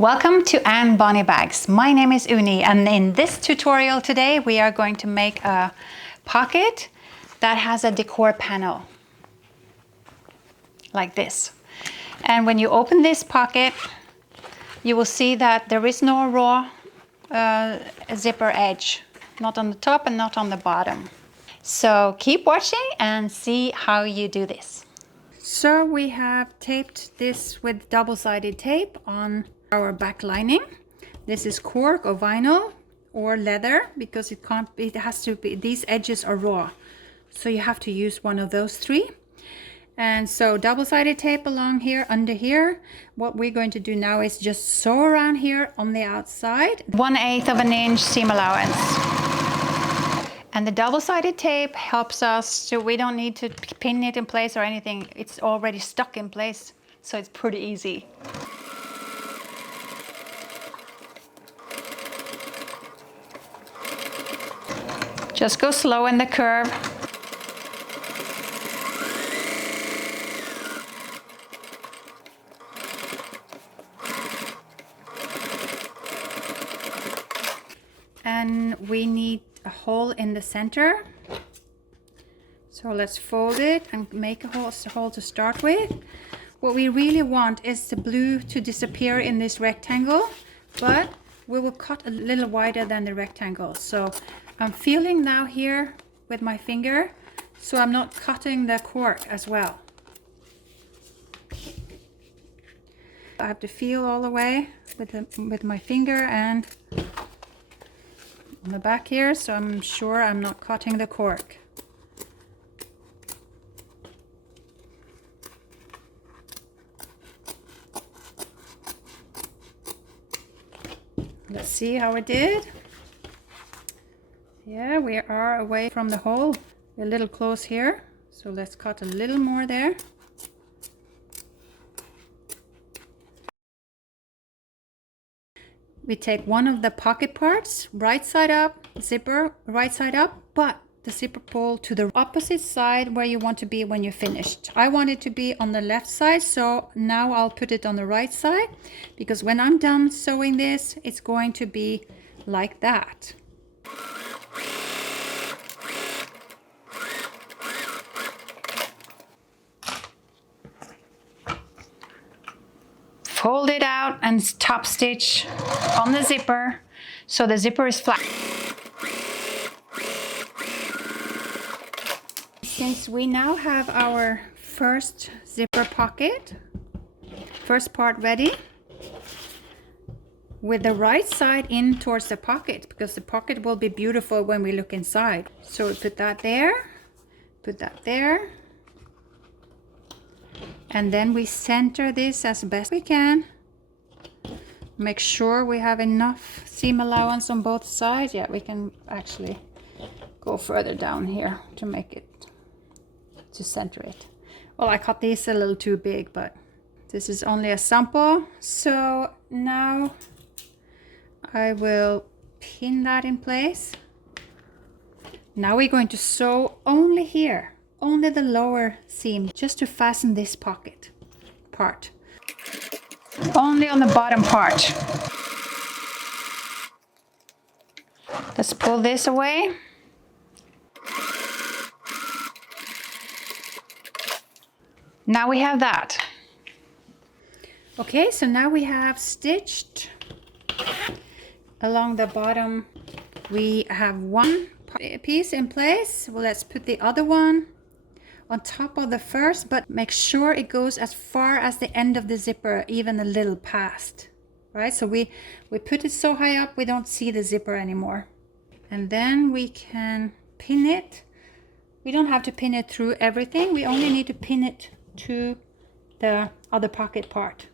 Welcome to Bonney Bags. My name is Uni, and in this tutorial today we are going to make a pocket that has a decor panel like this. And when you open this pocket, you will see that there is no raw zipper edge, not on the top and not on the bottom. So keep watching and see how you do this. So we have taped this with double-sided tape on our back lining. This is cork or vinyl or leather, because it has to be, these edges are raw, so you have to use one of those three. And so double-sided tape along here, under here. What we're going to do now is just sew around here on the outside, 1/8 of an inch seam allowance. And the double-sided tape helps us, so we don't need to pin it in place or anything. It's already stuck in place, so it's pretty easy. Just go slow in the curve. And we need a hole in the center. So let's fold it and make a hole to start with. What we really want is the blue to disappear in this rectangle, but we will cut a little wider than the rectangle. So I'm feeling now here with my finger, so I'm not cutting the cork as well. I have to feel all the way with my finger and on the back here, so I'm sure I'm not cutting the cork. Let's see how it did. Yeah, we are away from the hole. We're a little close here, so let's cut a little more there. We take one of the pocket parts, right side up, zipper right side up, but the zipper pull to the opposite side where you want to be when you're finished. I want it to be on the left side, so now I'll put it on the right side, because when I'm done sewing this, it's going to be like that. Fold it out and top stitch on the zipper so the zipper is flat. Since we now have our first zipper pocket, first part ready, with the right side in towards the pocket, because the pocket will be beautiful when we look inside. So we put that there, put that there. And then we center this as best we can. Make sure we have enough seam allowance on both sides. Yeah, we can actually go further down here to make it, to center it. Well, I cut these a little too big, but this is only a sample. So now I will pin that in place. Now we're going to sew only here. Only the lower seam, just to fasten this pocket part. Only on the bottom part. Let's pull this away. Now we have that. Okay, so now we have stitched along the bottom. We have one piece in place. Well, let's put the other one on top of the first, but make sure it goes as far as the end of the zipper, even a little past, right? So we put it so high up we don't see the zipper anymore. And then we can pin it. We don't have to pin it through everything. We only need to pin it to the other pocket part.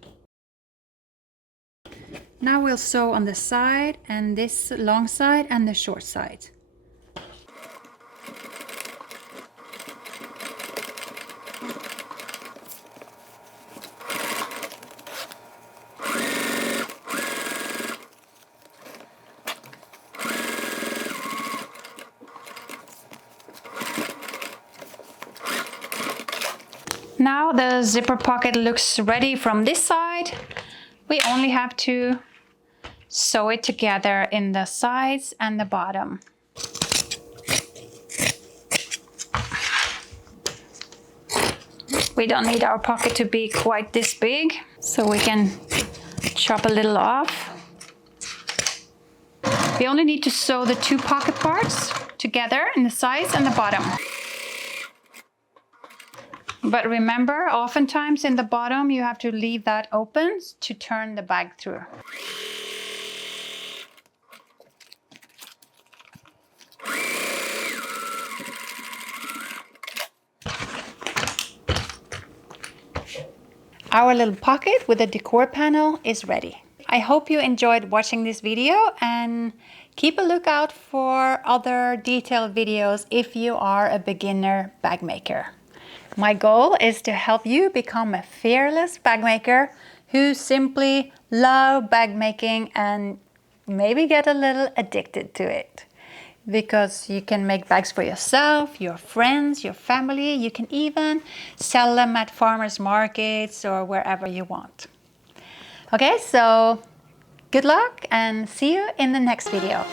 Now we'll sew on the side, and this long side and the short side. Now the zipper pocket looks ready from this side. We only have to sew it together in the sides and the bottom. We don't need our pocket to be quite this big, so we can chop a little off. We only need to sew the two pocket parts together in the sides and the bottom. But remember, oftentimes in the bottom you have to leave that open to turn the bag through. Our little pocket with a decor panel is ready. I hope you enjoyed watching this video, and keep a lookout for other detailed videos if you are a beginner bag maker. My goal is to help you become a fearless bag maker who simply love bag making and maybe get a little addicted to it. Because you can make bags for yourself, your friends, your family. You can even sell them at farmers markets or wherever you want. Okay, so good luck and see you in the next video.